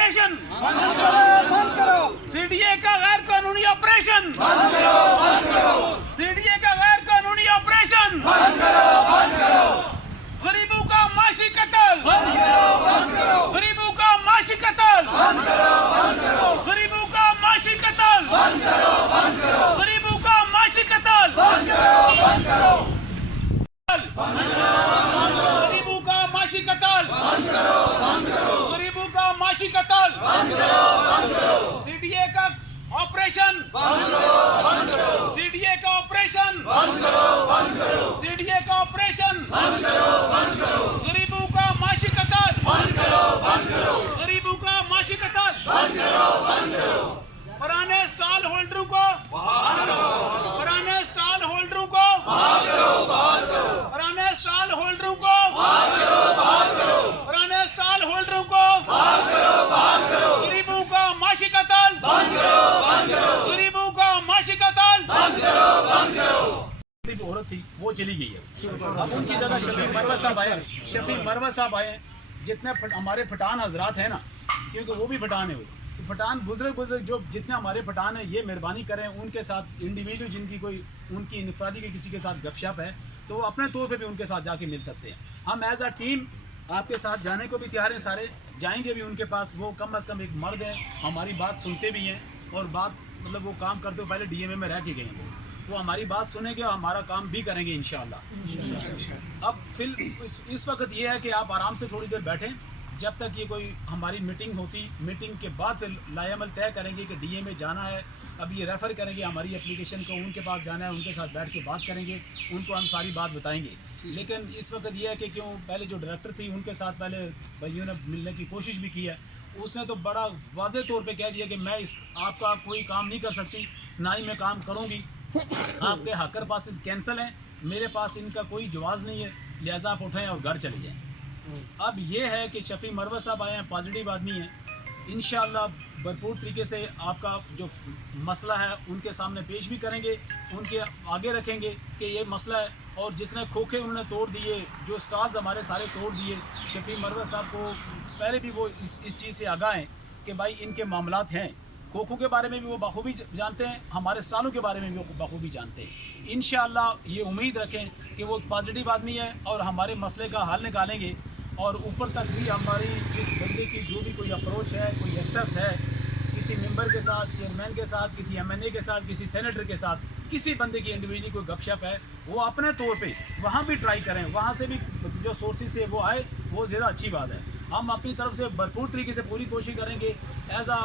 Operation CDA का गैर कानूनी ऑपरेशन सीडीए का गैर कानूनी ऑपरेशन गरीबों का माशी कत्ल गरीबों का माशी कत्ल गरीबों का माशी कत्ल गरीबों का माशी कत्ल गरीबों का माशी कत्ल गरीबों का माशी कत्ल सीडीए का ऑपरेशन सीडीए का ऑपरेशन सीडीए का ऑपरेशन गरीबों का माशी कत्ल गरीबों का माशी कत्ल पुराने स्टॉल होल्डरों को पुराने स्टॉल होल्डरों को पुराने स्टॉल होल्डरों को पुराने स्टॉल होल्डरों को गरीबों का माशी कत्ल गरीबों का माशी कत्ल औरत थी वो चली गई है। अब उनकी जगह शफी मरवत साहब आए। शफी मरवत साहब आए। जितने हमारे फटान हजरात हैं ना, क्योंकि वो भी फटान है, वो फटान बुजुर्ग जो जितने हमारे फटान हैं ये मेहरबानी करें उनके साथ इंडिविजुअल जिनकी कोई उनकी इनफरादी के किसी के साथ गपशप है तो वो अपने तौर पे भी उनके साथ जाके मिल सकते हैं। हम एज अ टीम आपके साथ जाने को भी तैयार हैं, सारे जाएंगे भी उनके पास। वो कम अज़ कम एक मर्द है, हमारी बात सुनते भी हैं और बात मतलब वो काम करते हो पहले डीएमए में रह के गए हैं, वो हमारी बात सुनेंगे और हमारा काम भी करेंगे इंशाअल्लाह। अब फिर इस वक्त ये है कि आप आराम से थोड़ी देर बैठें जब तक ये कोई हमारी मीटिंग होती। मीटिंग के बाद फिर लाएमल तय करेंगे कि डीएमए जाना है, अब ये रेफ़र करेंगे हमारी एप्लीकेशन को, उनके पास जाना है, उनके साथ बैठ के बात करेंगे, उनको हम सारी बात बताएंगे। लेकिन इस वक्त ये है कि क्यों पहले जो डायरेक्टर थी उनके साथ पहले भाइयों ने मिलने की कोशिश भी की है, उसने तो बड़ा वाज़ेह तौर पे कह दिया कि मैं आपका कोई काम नहीं कर सकती, ना ही मैं काम करूँगी, आपके हकर पास कैंसिल हैं, मेरे पास इनका कोई जवाज़ नहीं है, लिहाजा आप उठाएँ और घर चले जाएँ। अब ये है कि शफी मरवत साहब आए हैं, पॉजिटिव आदमी हैं, इंशाअल्लाह भरपूर तरीके से आपका जो मसला है उनके सामने पेश भी करेंगे, उनके आगे रखेंगे कि ये मसला है। और जितने खोखे उन्होंने तोड़ दिए, जो स्टॉल्स हमारे सारे तोड़ दिए, शफी मरवत साहब को पहले भी वो इस चीज़ से आगाह हैं कि भाई इनके मामलात हैं। खोखों के बारे में भी वो बखूबी जानते हैं, हमारे स्टॉलों के बारे में भी वो बखूबी जानते हैं। इंशाअल्लाह ये उम्मीद रखें कि वो पॉजिटिव आदमी है और हमारे मसले का हल निकालेंगे और ऊपर तक भी हमारी जिस बंदे की जो भी कोई अप्रोच है, कोई एक्सेस है, किसी मेंबर के साथ, चेयरमैन के साथ, किसी एमएनए के साथ, किसी सेनेटर के साथ, किसी बंदे की इंडिविजुअली कोई गपशप है, वो अपने तौर पे वहाँ भी ट्राई करें, वहाँ से भी जो सोर्सेज से वो आए वो ज़्यादा अच्छी बात है। हम अपनी तरफ से भरपूर तरीके से पूरी कोशिश करेंगे एज आ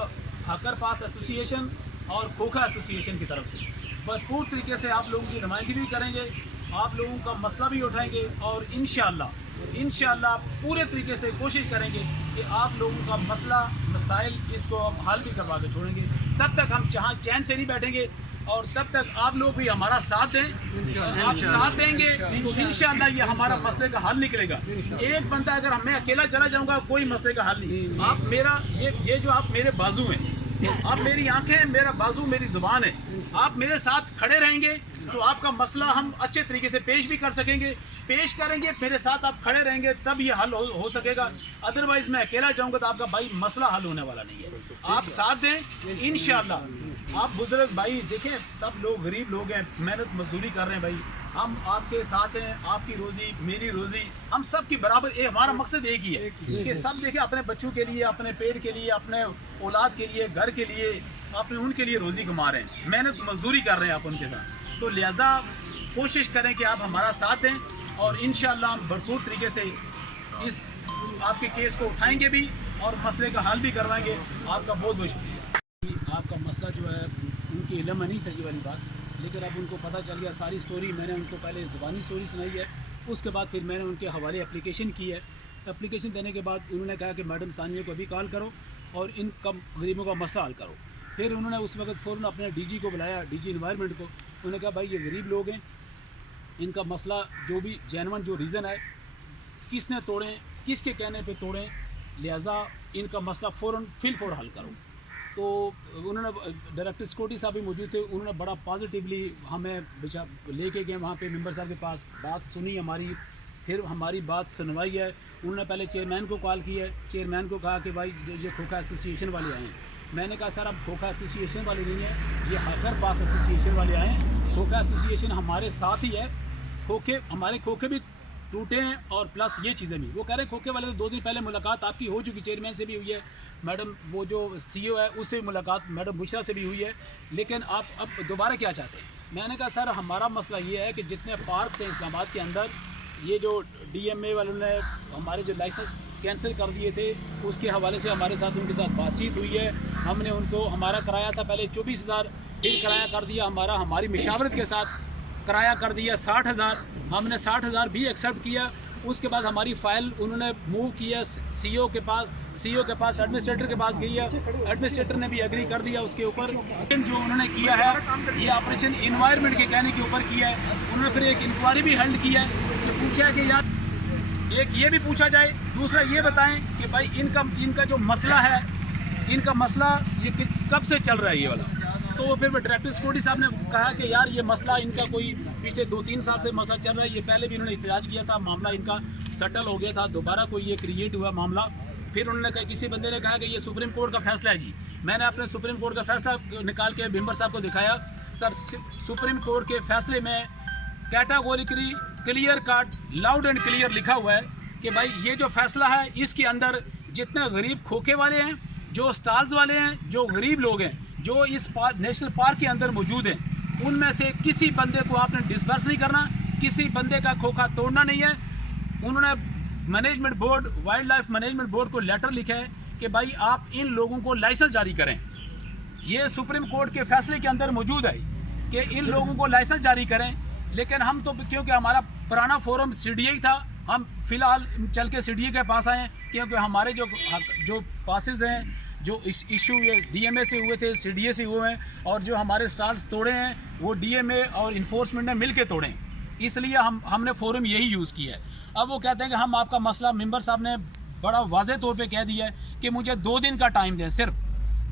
हकर पास एसोसिएशन और खोखा एसोसिएशन की तरफ से भरपूर तरीके से आप लोगों की नुमाइंदगी भी करेंगे, आप लोगों का मसला भी उठाएंगे और इंशाअल्लाह पूरे तरीके से कोशिश करेंगे कि आप लोगों का मसला मसाइल इसको हम हल भी करवा के छोड़ेंगे। तब तक हम जहाँ चैन से नहीं बैठेंगे और तब तक आप लोग भी हमारा साथ दें, आप साथ देंगे तो इंशाअल्लाह ये हमारा मसले का हल निकलेगा। एक बंदा अगर मैं अकेला चला जाऊँगा कोई मसले का हल नहीं। आप मेरा ये जो आप मेरे बाजू हैं, आप मेरी आंखें, मेरा बाजू, मेरी ज़ुबान है, आप मेरे साथ खड़े रहेंगे तो आपका मसला हम अच्छे तरीके से पेश भी कर सकेंगे, पेश करेंगे, मेरे साथ आप खड़े रहेंगे तब ये हल हो सकेगा। अदरवाइज़ मैं अकेला जाऊंगा तो आपका भाई मसला हल होने वाला नहीं है। आप साथ दें इंशाअल्लाह। आप बुजुर्ग भाई देखें, सब लोग गरीब लोग हैं, मेहनत मजदूरी कर रहे हैं भाई, हम आपके साथ हैं, आपकी रोज़ी मेरी रोज़ी हम सब की बराबर। हमारा मकसद एक ही है कि सब देखें अपने बच्चों के लिए, अपने पेट के लिए, अपने औलाद के लिए, घर के लिए, अपने उनके लिए रोज़ी कमा रहे हैं, मेहनत मजदूरी कर रहे हैं आप उनके साथ। तो लिहाजा कोशिश करें कि आप हमारा साथ दें और इंशाअल्लाह हम भरपूर तरीके से इस आपके केस को उठाएंगे भी और मसले का हल भी करवाएंगे। आपका बहुत बहुत शुक्रिया। आपका मसला जो है उनकी इल्म में नहीं था ये वाली बात, लेकिन अब उनको पता चल गया सारी स्टोरी। मैंने उनको पहले ज़ुबानी स्टोरी सुनाई है, उसके बाद फिर मैंने उनके हवाले एप्लीकेशन की है। एप्लीकेशन देने के बाद उन्होंने कहा कि मैडम सानिया को अभी कॉल करो और इन कम गरीबों का मसला हल करो। फिर उन्होंने उस वक्त फ़ौरन अपने डीजी को बुलाया, डीजी इन्वायरमेंट को। उन्होंने कहा भाई ये गरीब लोग हैं, इनका मसला जो भी जेन्युइन जो रीज़न है, किसने तोड़ें, किसके कहने पे तोड़ें, लिहाजा इनका मसला फ़ौरन हल करो। तो उन्होंने डायरेक्टर सिक्योरिटी साहब भी मौजूद थे, उन्होंने बड़ा पॉजिटिवली हमें लेके गए वहाँ पे मेंबर साहब के पास, बात सुनी हमारी, फिर हमारी बात सुनवाई है। उन्होंने पहले चेयरमैन को कॉल की है, चेयरमैन को कहा कि भाई ये खोखा एसोसिएशन वाले आए हैं। मैंने कहा सर अब खोखा एसोसिएशन वाले नहीं है, ये हाकर पास एसोसिएशन वाले आए हैं। खोखा एसोसिएशन हमारे साथ ही है, हमारे खोखे भी टूटे हैं और प्लस ये चीज़ें भी। वो कह रहे खोखे वाले तो 2 दिन पहले मुलाकात आपकी हो चुकी, चेयरमैन से भी हुई है, मैडम वो जो CEO है उससे भी मुलाकात मैडम बुशरा से भी हुई है, लेकिन आप अब दोबारा क्या चाहते हैं? मैंने कहा सर हमारा मसला ये है कि जितने पार्क हैं इस्लामाबाद के अंदर, ये जो DMA वालों ने हमारे जो लाइसेंस कैंसिल कर दिए थे उसके हवाले से हमारे साथ उनके साथ बातचीत हुई है। हमने उनको हमारा किराया था पहले 24,000, फिर किराया कर दिया हमारी मशावरत के साथ किराया कर दिया 60,000। हमने 60,000 भी एक्सेप्ट किया। उसके बाद हमारी फ़ाइल उन्होंने मूव किया CEO के पास एडमिनिस्ट्रेटर के पास गई है, एडमिनिस्ट्रेटर ने भी एग्री कर दिया उसके ऊपर। जो उन्होंने किया है ये ऑपरेशन इन्वायरमेंट के कहने के ऊपर किया है। उन्होंने फिर एक इंक्वायरी भी हेल्ड की है कि पूछा है कि यार एक ये भी पूछा जाए, दूसरा ये बताएं कि भाई इनका जो मसला है, इनका मसला ये कब से चल रहा है ये वाला। तो फिर डायरेक्टर सिक्योरिटी साहब ने कहा कि यार ये मसला इनका कोई पिछले 2-3 साल से मसला चल रहा है। ये पहले भी इन्होंने एहतजाज किया था, मामला इनका सेटल हो गया था, दोबारा कोई ये क्रिएट हुआ मामला। फिर उन्होंने कहा, किसी बंदे ने कहा कि ये सुप्रीम कोर्ट का फैसला है जी। मैंने अपने सुप्रीम कोर्ट का फैसला निकाल के मेंबर साहब को दिखाया। सर सुप्रीम कोर्ट के फैसले में categorically clear cut loud and clear लिखा हुआ है कि भाई ये जो फैसला है इसके अंदर जितने गरीब खोखे वाले हैं, जो स्टॉल्स वाले हैं, जो गरीब लोग हैं, जो इस नेशनल पार्क के अंदर मौजूद हैं, उनमें से किसी बंदे को आपने डिसबर्स नहीं करना, किसी बंदे का खोखा तोड़ना नहीं है। उन्होंने management board, wild life management board को लेटर लिखा है कि भाई आप इन लोगों को लाइसेंस जारी करें। ये सुप्रीम कोर्ट के फैसले के अंदर मौजूद है कि इन लोगों को लाइसेंस जारी करें। लेकिन हम तो क्योंकि हमारा पुराना फोरम CDA था, हम फिलहाल चल के CDA के पास आए क्योंकि हमारे जो पासेस हैं, जो इशू DMA से हुए थे, CDA से हुए हैं, और जो हमारे स्टॉल्स तोड़े हैं वो DMA और इन्फोर्समेंट ने मिल के तोड़े हैं। इसलिए हमने फोरम यही यूज़ किया है। अब वो कहते हैं कि हम आपका मसला, मेंबर साहब ने बड़ा वाज़ेह तौर पे कह दिया है कि मुझे 2 दिन का टाइम दें, सिर्फ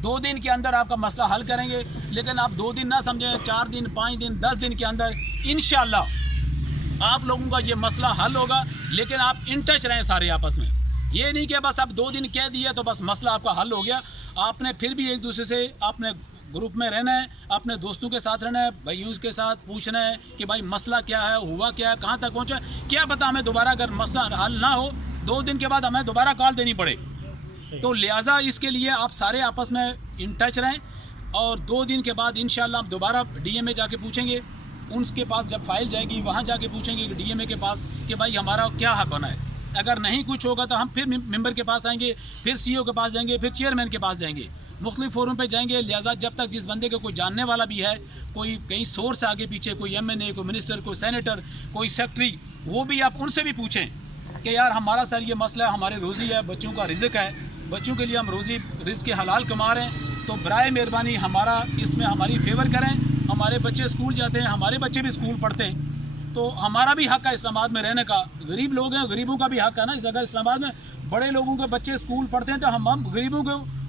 2 दिन के अंदर आपका मसला हल करेंगे। लेकिन आप 2 दिन ना समझें, 4 दिन, 5 दिन, 10 दिन के अंदर इंशाल्लाह आप लोगों का ये मसला हल होगा। लेकिन आप इन टच रहें सारे आपस में, ये नहीं कि बस आप 2 दिन कह दिया तो बस मसला आपका हल हो गया। आपने फिर भी एक दूसरे से आपने ग्रुप में रहना है, अपने दोस्तों के साथ रहना है, भाइयों के साथ पूछना है कि भाई मसला क्या है, हुआ क्या है, कहाँ तक पहुँचा। क्या पता हमें दोबारा अगर मसला हल ना हो 2 दिन के बाद हमें दोबारा कॉल देनी पड़े। तो लिहाजा इसके लिए आप सारे आपस में इन टच रहें, और 2 दिन के बाद इंशाल्लाह आप दोबारा DMA जाके पूछेंगे। उनके पास जब फाइल जाएगी वहाँ जाके पूछेंगे कि DMA के पास कि भाई हमारा क्या हक बना है। अगर नहीं कुछ होगा तो हम फिर मेंबर के पास आएंगे, फिर CEO के पास जाएंगे, फिर चेयरमैन के पास जाएंगे, मुख्तलिफ फोरम पे जाएंगे। लिहाजा जब तक जिस बंदे को कोई जानने वाला भी है, कोई कहीं सोर्स आगे पीछे, कोई MNA, कोई मिनिस्टर, कोई सेनेटर, कोई सेक्रेटरी, वो भी आप उनसे भी पूछें कि यार हमारा सर ये मसला है, हमारी रोज़ी है, बच्चों का रिज़्क है, बच्चों के लिए हम रोज़ी रिज़्क के हलाल कमा रहे हैं, तो बराए मेहरबानी हमारा इसमें हमारी फेवर करें। हमारे बच्चे स्कूल जाते हैं, हमारे बच्चे भी स्कूल पढ़ते हैं, तो हमारा भी हक है इस्लामाबाद में रहने का। गरीब लोग हैं, गरीबों का भी हक है ना। इस अगर इस्लामाबाद में बड़े लोगों के बच्चे स्कूल पढ़ते हैं तो हम गरीबों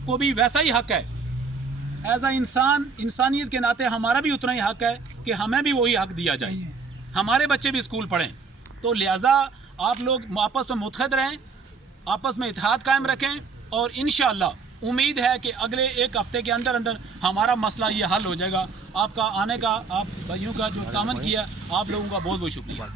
को भी वैसा ही हक है। एज अ इंसान, इंसानियत के नाते हमारा भी उतना ही हक है कि हमें भी वही हक दिया जाए, हमारे बच्चे भी स्कूल पढ़ें। तो लिहाजा आप लोग आपस में मुत्तहद रहें, आपस में इत्तेहाद कायम रखें, और इंशाअल्लाह उम्मीद है कि अगले 1 हफ्ते के अंदर अंदर हमारा मसला ये हल हो जाएगा। आपका आने का, आप भाइयों का जो तामन किया, आप लोगों का बहुत बहुत शुक्रिया।